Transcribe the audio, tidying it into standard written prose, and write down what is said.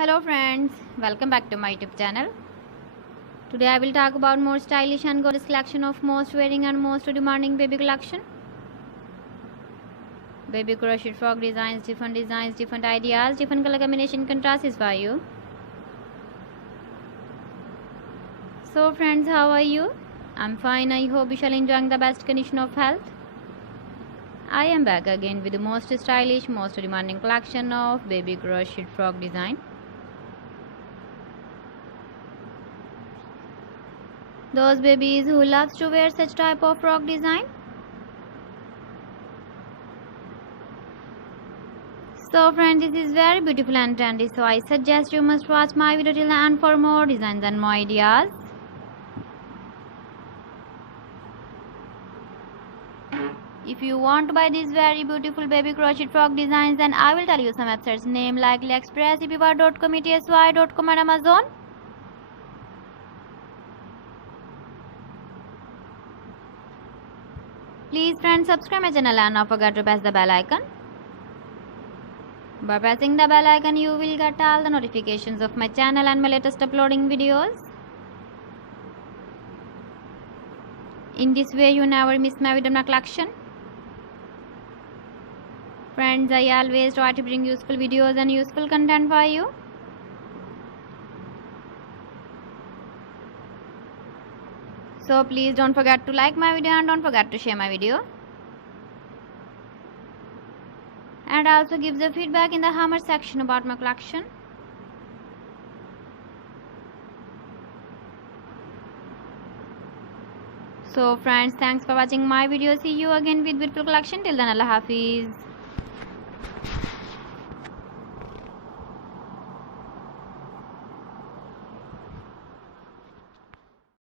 Hello friends, welcome back to my YouTube channel. Today I will talk about more stylish and gorgeous collection of most wearing and most demanding baby collection. Baby crochet frog designs, different ideas, different color combination contrasts for you. So friends, how are you? I'm fine. I hope you shall enjoying the best condition of health. I am back again with the most stylish, most demanding collection of baby crochet frog design. Those babies who loves to wear such type of frog design. So friends, this is very beautiful and trendy, so I suggest you must watch my video till the end for more designs and more ideas. If you want to buy these very beautiful baby crochet frog designs, then I will tell you some websites name like AliExpress, eBay.com, etsy.com and Amazon. Please friends, subscribe my channel and not forget to press the bell icon. By pressing the bell icon, you will get all the notifications of my channel and my latest uploading videos. In this way, you never miss my video collection. Friends, I always try to bring useful videos and useful content for you. So please don't forget to like my video and don't forget to share my video. And also give the feedback in the comment section about my collection. So friends, thanks for watching my video. See you again with beautiful collection. Till then, Allah Hafiz.